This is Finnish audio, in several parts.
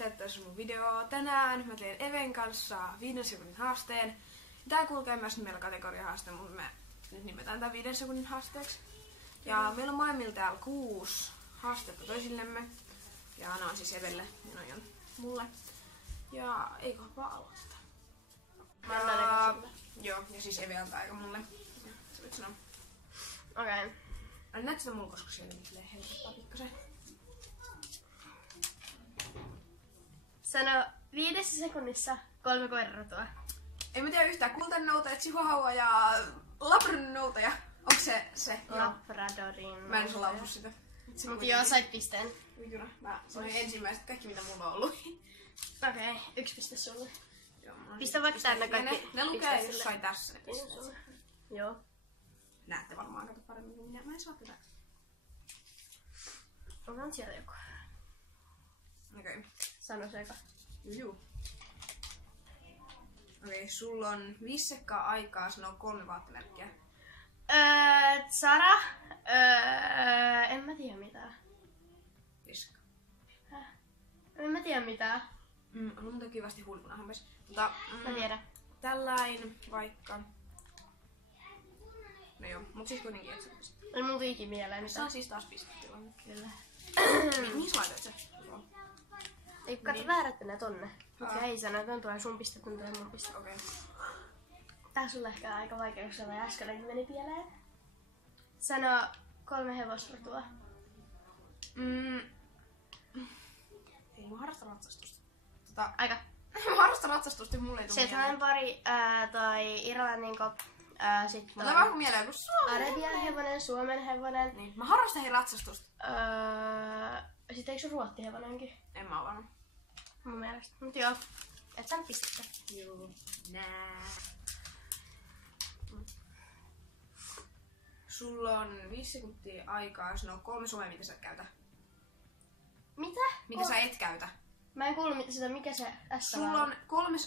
ja tässä mun video. Tänään mä teen Even kanssa 5 sekunnin haasteen. Tää kulkee myös nimellä kategoriahaaste, mutta me nyt nimetään tää 5 sekunnin haasteeksi. Ja meillä on molemmilla täällä 6 haastetta toisillemme. Ja ne on siis Evelle ja ne on mulle. Ja eikö vaan aloiteta? Joo, ja siis Eve antaa aika mulle. Ja, sä voit sanoa. Okei. Näet sitä mulla, koska siellä helpottaa pikkasen. Sano 5 sekunnissa 3 koirarotua. En mä tiedä yhtään. Kultanoutaja, chihuahua ja labradorinnoutaja. Onko se? Labradorin. Mä en osaa lausua sitä. Mut joo, sait pisteen. Kyllä. Mä sanoin ensimmäiset kaikki mitä mulla on ollut. Okei, 1 piste sulle. Joo, pistä vaikka tänne kaikki. Ne lukee jossain tässä. Joo. Näette varmaan kato paremmin kuin minä. Mä en saa tätä. On siellä joku. Okei. Sano se eka. Juu. Okei, sulla on 5 sekkaa aikaa sanoa 3 vaattemerkkiä. Zara. En mä tiedä mitään. Viska. En mä tiedä mitään. On muuten kivasti huulipunahampes. Mä tiedän. Tällain vaikka. No joo, mut siis kuitenkin et sä pistä. Ei mun tuikin mieleen Saa mitään. siis taas pistetilanne. Kyllä. Mihin sä laitat se? Ei kato väärättä nää tonne. Mikä ei sano, että on tulee sun piste, kun tulee mun piste. Okei. Tää on sulle ehkä aika vaikea, kun sulla äskenkin meni pieleen. Sano 3 hevosrotua. Ei mä harrasta ratsastusta. Aika. Mä harrastan ratsastusta ja mulle ei tule Sellainen pari, toi Irlannin kop, sit Mä vaan mieleen joku Arabian hevonen, Suomen hevonen. Niin. Mä harrastan hei ratsastusta. Sit eikö sun ruottihevonenkin? En mä oo varma. Mun mielestä. Mut joo, et sä nyt pistettä. Joo. Nää. Sulla on 5 sekuntia aikaa sanoa 3 somea, mitä sä et käytä. Mitä? Mitä sä et käytä. Mä en kuullut sitä, mikä se S Sulla on 3...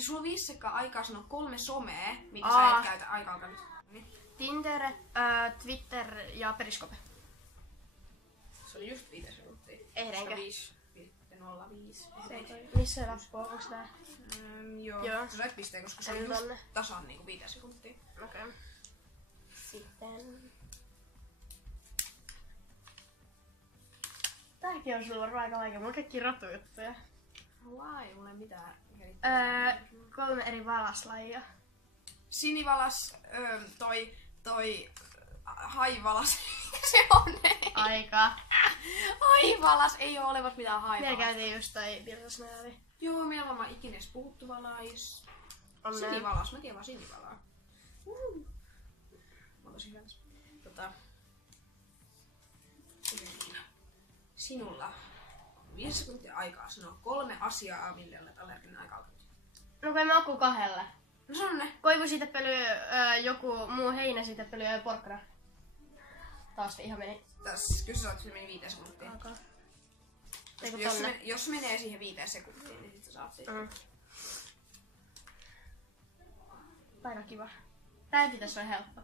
sulla on 5 sekkaa aikaa sanoa 3 somea, mitä sä et käytä. Aika alkaa nyt. Niin. Tinder, Twitter ja Periskope. Se oli just 5 sekuntia. Ehdenkö? 5,05. Missä se lappu on? Onks tää? Joo. Sä sait pisteen, koska se oli just Tonne. tasan niinku 5 sekuntia. Okei. Sitten... Tääkin on sulla varmaan aika vaikea. Mulla on kaikki rotujuttuja. Vai, mulla ei mitään. 3 eri valaslajia. Sinivalas, toi haivalas. Se on Aika. haivalas, ei oo olevat mitään Meillä haivalasta. käytiin just toi virtasnäävi. Joo, meillä on varmaan ikinä edes puhuttu valais. On Sinivalas, mä tiedän vaan sinivalaa. Mä oon tosi hyvä tässä. Sinulla on 5 sekuntia aikaa sanoa 3 asiaa, mille olet allerginen aika alkanut. No kun en mä oo kuin 2. No sano ne. Koivusiitepöly, joku muu heinäsiitepöly ja porkkana. Taas ihan meni. Tässä kyllä se meni 5 sekuntia. Aika. Jos menee siihen 5 sekuntiin, niin sit sä saat siitä. Aika kiva. Tää pitäis olla helppo.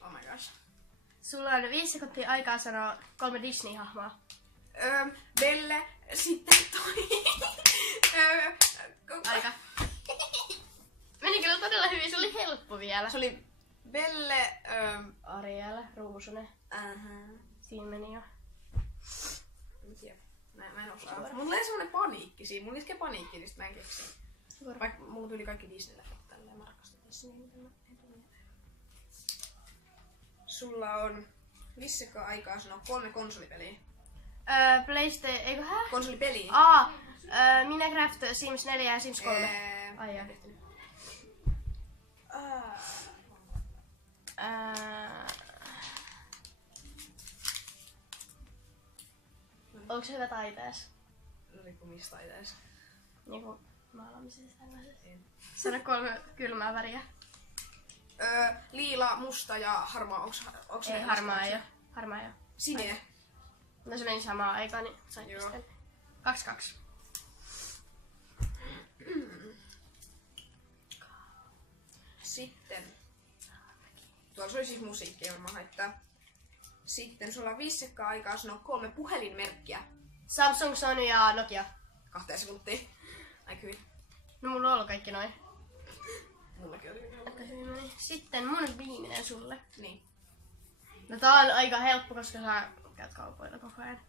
Oh my gosh. Sulla on 5 sekuntia aikaa sanoa 3 Disney-hahmoa. Belle, sitten toi. Aika. Meni kyllä todella hyvin, se oli helppo vielä. Se oli Belle, Ariel, Ruusunen. Siinä meni jo. en tiedä. Mä en osaa. Mulla oli semmonen paniikki siinä. Mulla iskee paniikki, niin sit mä en keksi. Vaikka mulla tuli kaikki Disney-leffat tälleen. Mä rakastan Disneyä. Sulla on 5 sekkaa aikaa sanoa 3 konsolipeliä. PlayStation, eikö hä? Konsolipeliä? Minecraft, Sims 4 ja Sims 3. Ai joo. Onko se hyvä taiteessa? Riippuu mistä taiteessa. Niinku maalaamisessa tällaisessa. En. Sano 3 kylmää väriä. Liila, musta ja harmaa. Onks Ei, harmaa ei oo. Harmaa ei oo. Sininen. No se meni samaan aikaan, niin sait Joo. pisteen. 2-2. Sitten. Tuolla oli siis musiikkia, varmaan haittaa. Sitten sulla on 5 sekkaa aikaa sanoa 3 puhelinmerkkiä. Samsung, Sony ja Nokia. 2 sekuntia. Aika hyvin. No mulla on ollut kaikki noin. Mullakin oli Aika hyvin meni. Sitten mun viimeinen sulle. Niin. No tää on aika helppo, koska sä käyt kaupoilla koko ajan.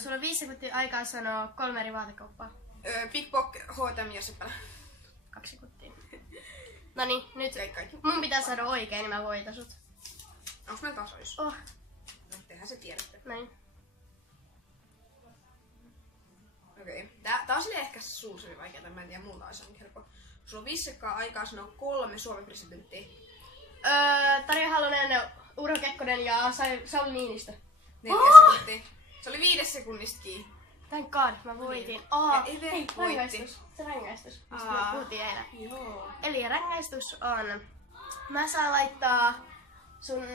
Sulla on 5 sekuntia aikaa sanoa 3 eri vaatekauppaa. Big Box, H&M ja Seppälä. 2 sekuntia. Noniin, nyt Kaikki. mun pitää saada oikein, niin mä voitan sut. Onks meillä tasois? Oh, No, tehän se tiedätte. näin. Okei. Tää on silleen ehkä suullisen vaikeeta, mä en tiedä, mulla olisi ainakin helppo. Sulla on 5 sekkaa aikaa sanoa 3 Suomen presidenttiä. Tarja Halonen, Urho Kekkonen ja Sauli Niinistö. 4 sekuntia. Se oli 5 sekunnistakin. Thank God, mä voitin. Niin. Oh, Ja Eve hei, voitti. rangaistus. Se rangaistus, mistä me Aa. puhuttiin eilen. Joo. Eli rangaistus on, mä saan laittaa sun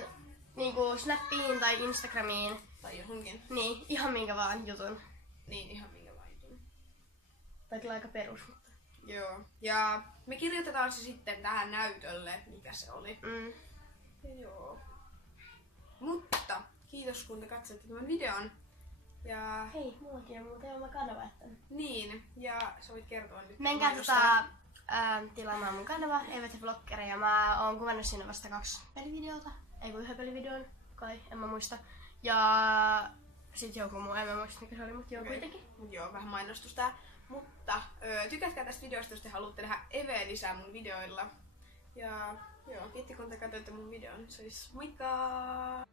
niinku Snappiin tai Instagramiin, Tai johonkin. niin ihan minkä vaan jutun. Niin, ihan minkä laitun. Tai kyllä aika perus, mutta... Joo. Ja me kirjoitetaan se sitten tähän näytölle, mikä se oli. Mm. Ja joo. Mutta kiitos kun te katsoitte tämän videon. Ja Hei, mullakin on muuten oma kanava jättänyt. niin, ja sä voit kertoa nyt. Menkää mainostaa. tilaamaan mun kanava, Evet Vloggeri, ja mä oon kuvannut sinne vasta 2 pelivideota. Ei kun 1 pelivideon, kai, en mä muista. Ja sit joku muu, en mä muista mikä se oli, mutta joo Okei. kuitenkin. Mut joo, vähän mainostusta. Mutta tykätkää tästä videosta, jos te haluatte nähdä Eveä lisää mun videoilla. Ja joo, kiitti kun te katsoitte mun videon. Se olisi moikka!